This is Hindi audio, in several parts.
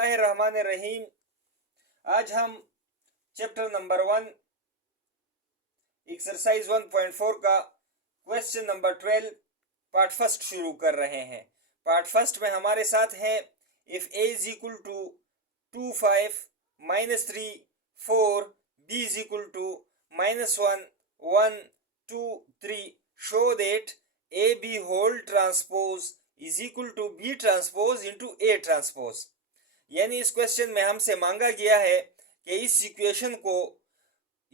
बिस्मिल्लाहिर्रहमानिर्रहीम। आज हम चैप्टर नंबर 1 एक्सरसाइज 1.4 का क्वेश्चन नंबर 12 पार्ट फर्स्ट शुरू कर रहे हैं। पार्ट फर्स्ट में हमारे साथ है if a is equal to 2 5 -3 4 b is equal to -1 1 2 3 show that a b whole transpose is equal to b transpose into a transpose. यानी इस क्वेश्चन में हमसे मांगा गया है कि इस इक्वेशन को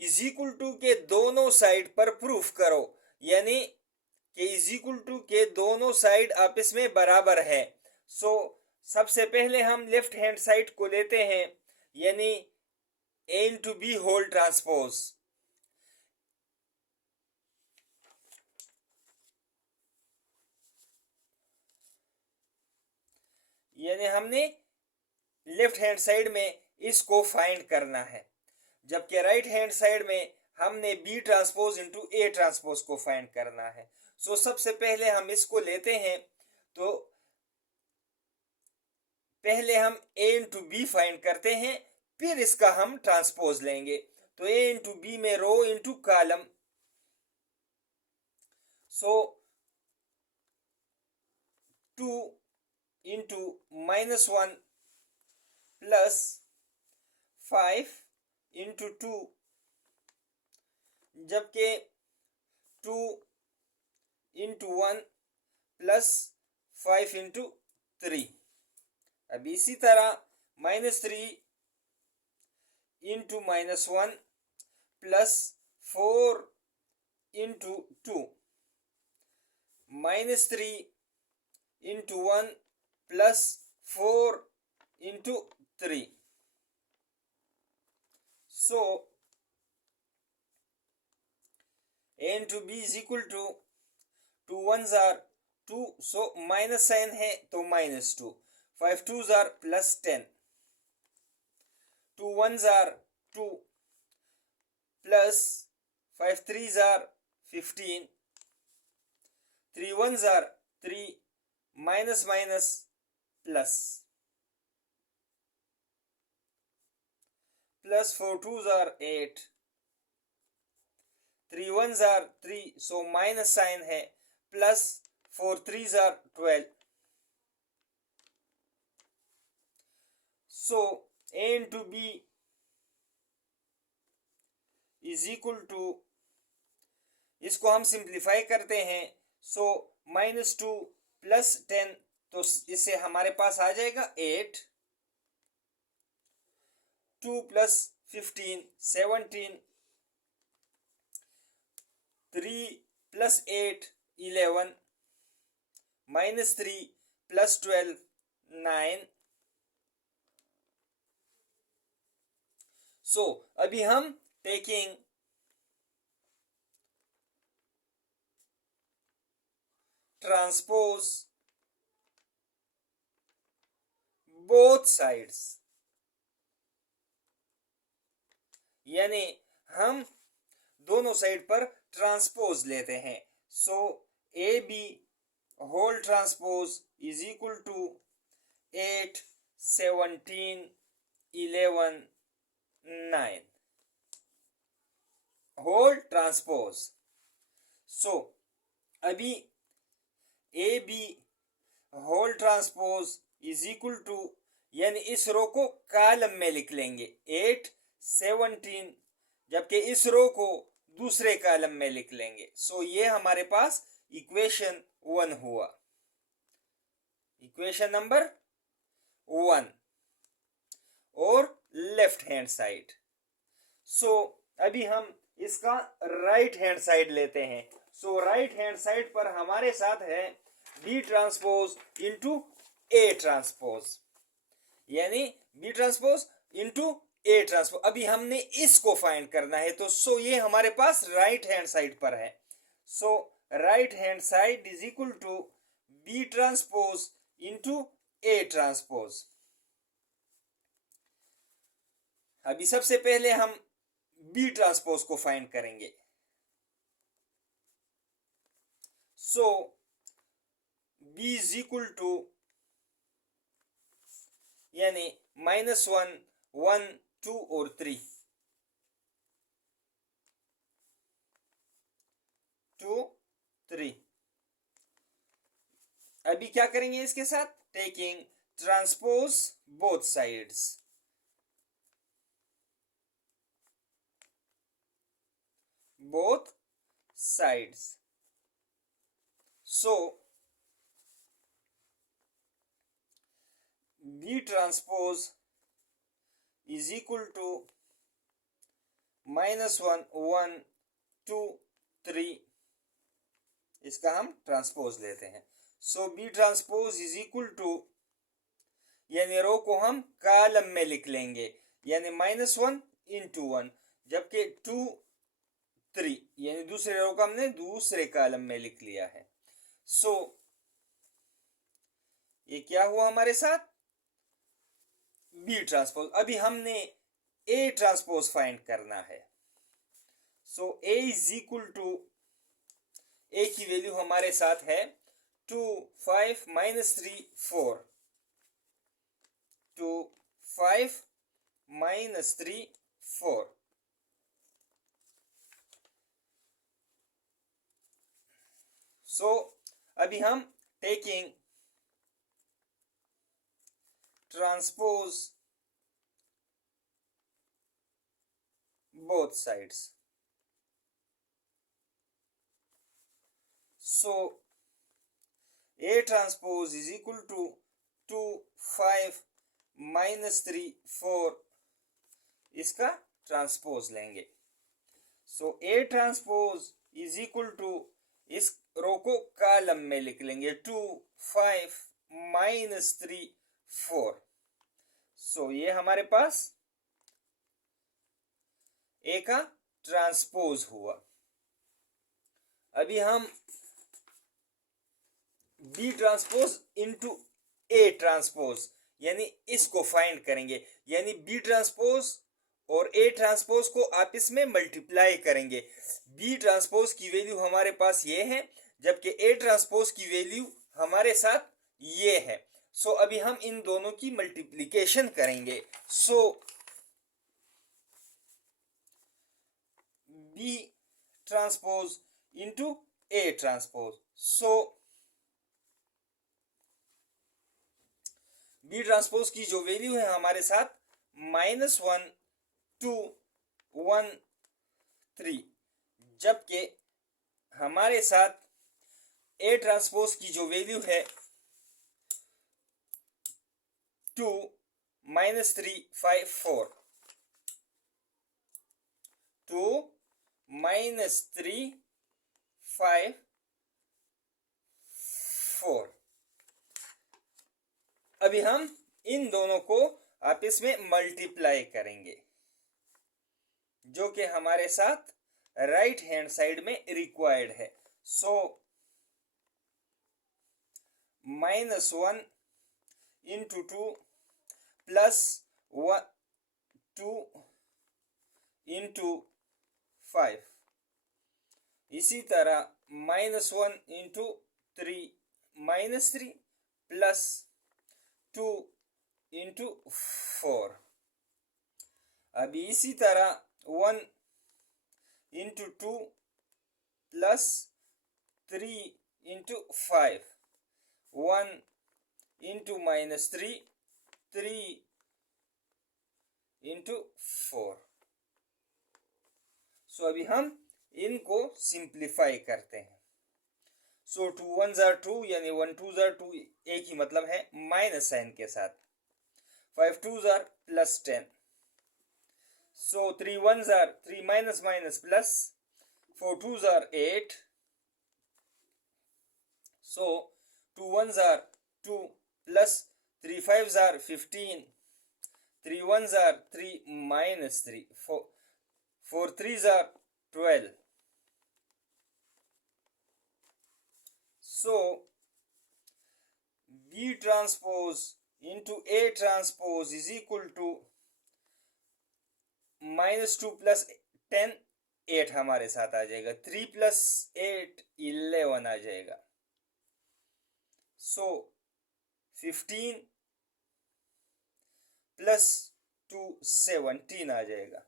इज इक्वल टू के दोनों साइड पर प्रूफ करो, यानी कि इज इक्वल टू के दोनों साइड आपस में बराबर है। सबसे पहले हम लेफ्ट हैंड साइड को लेते हैं, यानी a into B whole transpose. यानी हमने लेफ्ट हैंड साइड में इसको फाइंड करना है, जबकि राइट हैंड साइड में हमने B transpose into A transpose को फाइंड करना है। सबसे पहले हम इसको लेते हैं, तो पहले हम ए इंटू बी फाइंड करते हैं, फिर इसका हम ट्रांसपोज लेंगे। तो ए इंटू बी में row into column, 2 into -1 plus 5 into 2, जबकि 2 इंटू 1 प्लस 5 इंटू 3। अब इसी तरह -3 into -1 plus 4 into 2, -3 into 1 plus 4 into 3। a into b is equal to 2 1s are 2, so minus sign है तो -2, 5 2s are plus 10, 2 1s are 2 plus 5 3s are 15, 3 1s are 3 minus minus plus 4 2s are 8, 3 1s are 3, so minus sign है, plus 4 3s are 12। a into b is equal to, इसको हम सिंप्लीफाई करते हैं, -2 प्लस 10, तो इससे हमारे पास आ जाएगा 8, 2 प्लस 15 17, 3 प्लस 8 11, -3 प्लस 12 9। अभी हम टेकिंग ट्रांसपोज बोथ साइड्स, यानी हम दोनों साइड पर ट्रांसपोज लेते हैं। A B whole transpose is equal to 8 17 11 9 whole transpose. अभी A B whole transpose is equal to, यानी इस रो को कॉलम में लिख लेंगे 8 17, जबकि इस रो को दूसरे कॉलम में लिख लेंगे। ये हमारे पास इक्वेशन 1 हुआ, इक्वेशन नंबर 1 और लेफ्ट हैंड साइड। अभी हम इसका राइट हैंड साइड लेते हैं। राइट हैंड साइड पर हमारे साथ है B transpose into A transpose, यानी B transpose into A transpose. अभी हमने इसको फाइंड करना है, तो ये हमारे पास राइट हैंड साइड पर है। Right hand side is equal to B transpose into A transpose. अभी सबसे पहले हम बी ट्रांसपोज को फाइंड करेंगे। B is equal to, यानी -1, 1, 2 और 3, 2, 3। अभी क्या करेंगे इसके साथ? Taking transpose both sides, both sides. So B transpose is equal to -1, 1, 2, 3। इसका हम ट्रांसपोज लेते हैं। So B transpose is equal to, यानी रो को हम कॉलम में लिख लेंगे, यानी -1 इंटू 1, जबकि 2, 3 यानी दूसरे रो को हमने दूसरे कॉलम में लिख लिया है। सो ये क्या हुआ हमारे साथ? B transpose. अभी हमने ए ट्रांसपोज फाइंड करना है। So A is equal to, A की वैल्यू हमारे साथ है 2, 5, -3, 4, 2, 5, -3, 4। सो अभी हम taking transpose both sides, so A transpose is equal to 2, 5, -3, 4। इसका ट्रांसपोज लेंगे। So A transpose is equal to, इस रो को कॉलम में लिख लेंगे, 2, 5, -3, 4। सो ये हमारे पास A का ट्रांसपोज हुआ। अभी हम B transpose into A transpose, यानी इसको फाइंड करेंगे, यानी B ट्रांसपोज और A ट्रांसपोज को आपस में मल्टीप्लाई करेंगे। B ट्रांसपोज की वैल्यू हमारे पास ये है, जबकि A ट्रांसपोज की वैल्यू हमारे साथ ये है। सो अभी हम इन दोनों की मल्टीप्लिकेशन करेंगे। सो B transpose into A transpose, so B transpose की जो वैल्यू है हमारे साथ -1, 2, 1, 3, जबकि हमारे साथ A ट्रांसपोज की जो वैल्यू है 2, -3, 5, 4, 2, -3, 5, 4। अभी हम इन दोनों को आपस में मल्टीप्लाई करेंगे, जो कि हमारे साथ राइट हैंड साइड में रिक्वायर्ड है। सो -1 इंटू 2 प्लस 2 इंटू 5, इसी तरह -1 इंटू 3, -3 प्लस 2 इंटू 4। अभी इसी तरह 1 into 2 plus 3 into 5, 1 into -3, 3 into 4। सो अभी हम इनको सिंप्लीफाई करते हैं। सो 2 1s are 2, यानी 1 2s are 2, एक ही मतलब है माइनस साइन के साथ। 5 2s are +10। So 3 1s are 3 minus minus plus, 4 2s are 8। So 2 1s are 2 plus 3 5s are 15, 3 1s are 3 minus 3, 4 3s are 12। So B transpose into A transpose is equal to -2 plus 10, 8 हमारे साथ आ जाएगा, 3 plus 8 11 आ जाएगा। So 15 प्लस 2 17 आ जाएगा,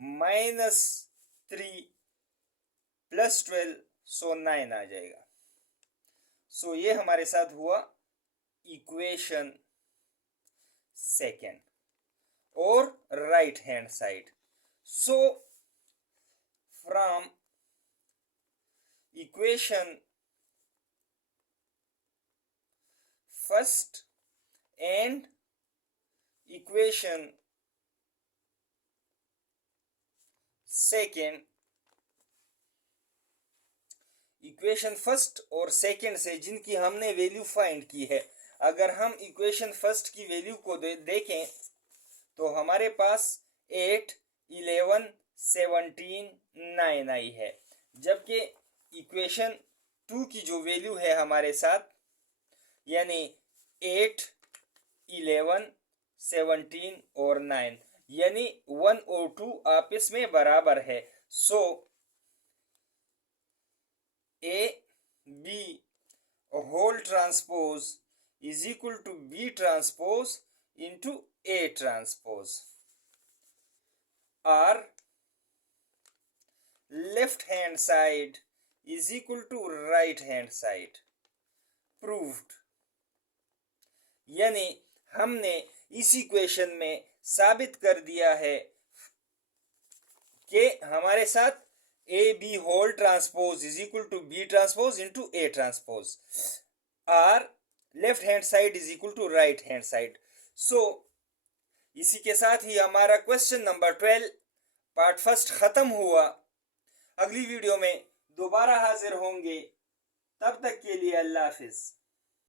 -3 प्लस 12 सो 9 आ जाएगा। सो ये हमारे साथ हुआ इक्वेशन सेकेंड और right hand side. So from equation first and equation second, equation first और सेकेंड से जिनकी हमने वैल्यू फाइंड की है, अगर हम इक्वेशन फर्स्ट की वैल्यू को देखें तो हमारे पास 8, 11, 17, 9 आई है, जबकि इक्वेशन 2 की जो वैल्यू है हमारे साथ यानी 8, 11, 17 और 9 यानी 1 और 2 आपस में बराबर है। So A B whole transpose is equal to B transpose into A transpose, और left hand side is equal to right hand side proved. यानी हमने इस इक्वेशन में साबित कर दिया है कि हमारे साथ A B whole transpose is equal to B transpose into A transpose, और left hand side is equal to right hand side. So इसी के साथ ही हमारा क्वेश्चन नंबर 12 पार्ट फर्स्ट खत्म हुआ। अगली वीडियो में दोबारा हाजिर होंगे, तब तक के लिए अल्लाह हाफिज।